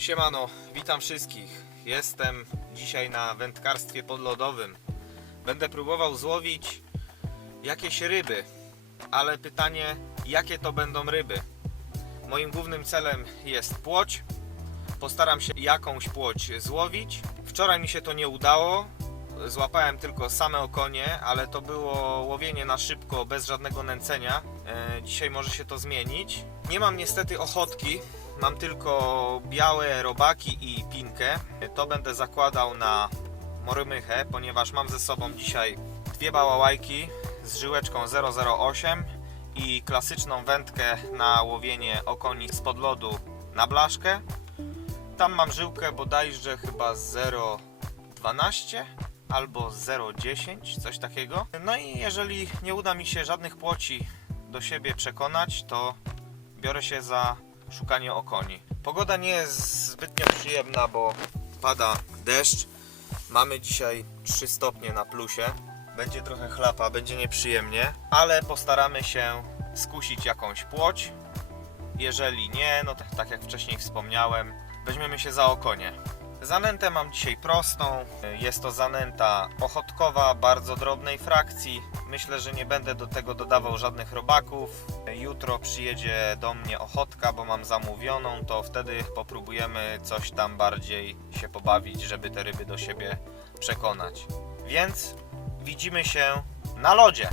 Siemano, witam wszystkich. Jestem dzisiaj na wędkarstwie podlodowym. Będę próbował złowić jakieś ryby, ale pytanie, jakie to będą ryby? Moim głównym celem jest płoć. Postaram się jakąś płoć złowić. Wczoraj mi się to nie udało. Złapałem tylko same okonie, ale to było łowienie na szybko, bez żadnego nęcenia. E, dzisiaj może się to zmienić. Nie mam niestety ochotki, mam tylko białe robaki i pinkę. To będę zakładał na morymychę, ponieważ mam ze sobą dzisiaj dwie bałałajki z żyłeczką 008 i klasyczną wędkę na łowienie okoni spod lodu na blaszkę. Tam mam żyłkę bodajże chyba 0,12 albo 0,10, coś takiego. No i jeżeli nie uda mi się żadnych płoci do siebie przekonać, to biorę się za szukanie okoni. Pogoda nie jest zbytnio przyjemna, bo pada deszcz. Mamy dzisiaj 3 stopnie na plusie. Będzie trochę chlapa, będzie nieprzyjemnie, ale postaramy się skusić jakąś płoć. Jeżeli nie, no to tak jak wcześniej wspomniałem, weźmiemy się za okonie. Zanętę mam dzisiaj prostą. Jest to zanęta ochotkowa, bardzo drobnej frakcji. Myślę, że nie będę do tego dodawał żadnych robaków. Jutro przyjedzie do mnie ochotka, bo mam zamówioną, to wtedy popróbujemy coś tam bardziej się pobawić, żeby te ryby do siebie przekonać. Więc widzimy się na lodzie.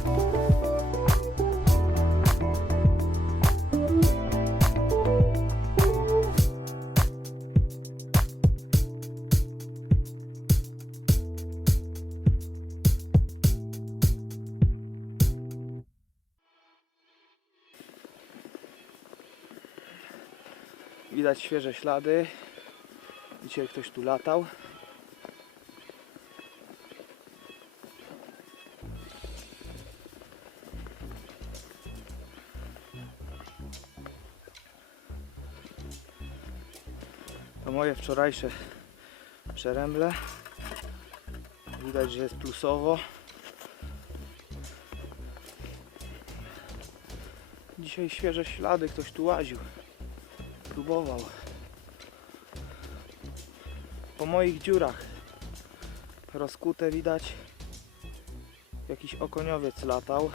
Widać świeże ślady. Dzisiaj ktoś tu latał. To moje wczorajsze przeręble. Widać, że jest plusowo. Dzisiaj świeże ślady, ktoś tu łaził próbował. Po moich dziurach rozkute widać jakiś okoniowiec latał.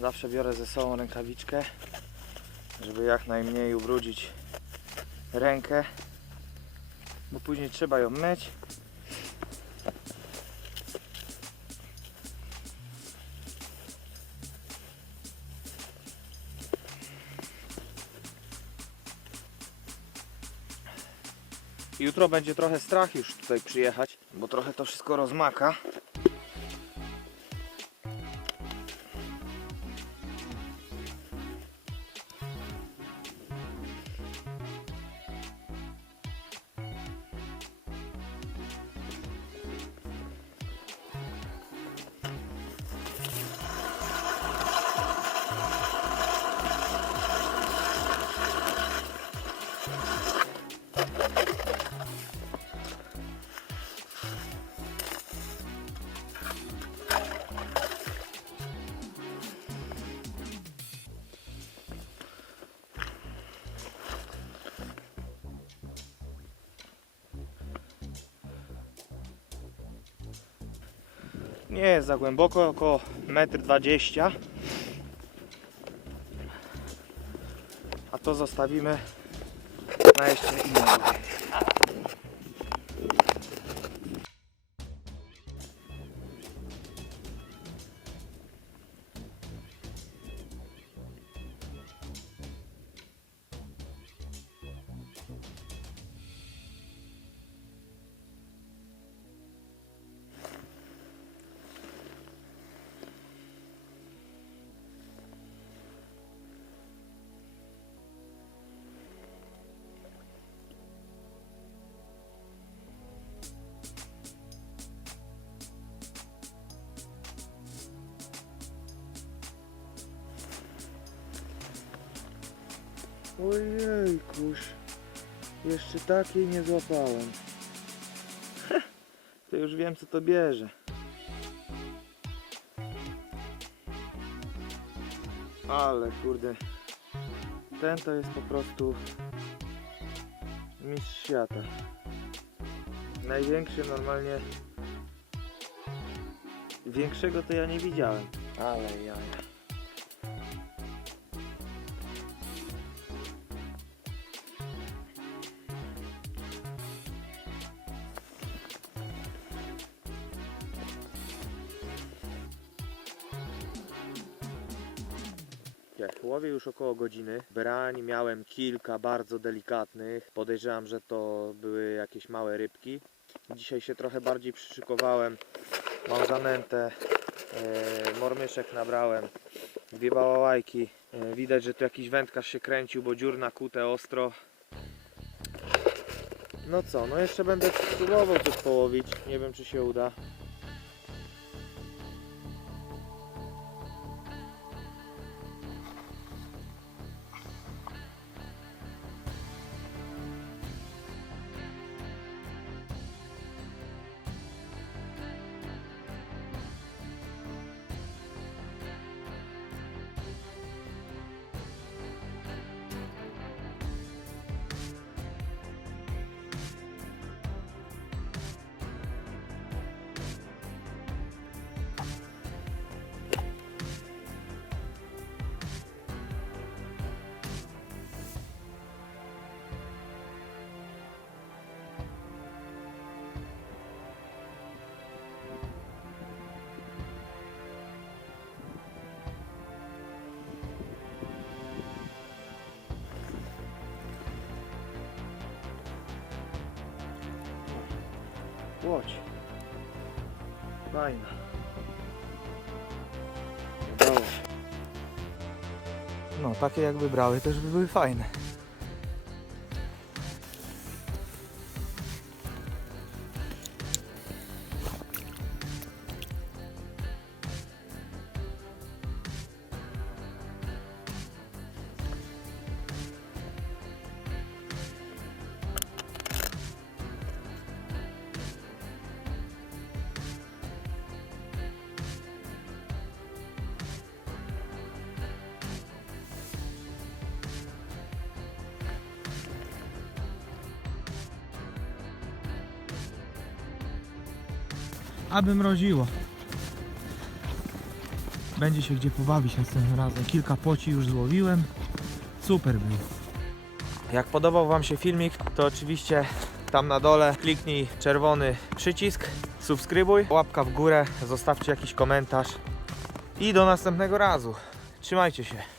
Zawsze biorę ze sobą rękawiczkę, żeby jak najmniej ubrudzić rękę bo później trzeba ją myć. Jutro będzie trochę strach już tutaj przyjechać, bo trochę to wszystko rozmaka. Nie jest za głęboko, około 1,20 m. A to zostawimy na jeszcze inne łowienie. Ojejkuś, jeszcze takiej nie złapałem. To już wiem co to bierze. Ale kurde. Ten to jest po prostu mistrz świata. Największy normalnie. Większego to ja nie widziałem. Ale jaja. Jak łowię już około godziny, brań miałem kilka bardzo delikatnych. Podejrzewam, że to były jakieś małe rybki. Dzisiaj się trochę bardziej przyszykowałem. Mam zanętę, e, mormyszek nabrałem, dwie bałałajki. E, widać, że tu jakiś wędkarz się kręcił, bo dziur nakute ostro. No co, no jeszcze będę próbował coś połowić. Nie wiem, czy się uda. Łódź. Fajna. Udało. No, takie jakby brały też by były fajne. Aby mroziło. Będzie się gdzie pobawić następnym razem. Kilka poci już złowiłem. Super był. Jak podobał Wam się filmik, to oczywiście tam na dole kliknij czerwony przycisk, subskrybuj, łapka w górę, zostawcie jakiś komentarz i do następnego razu. Trzymajcie się.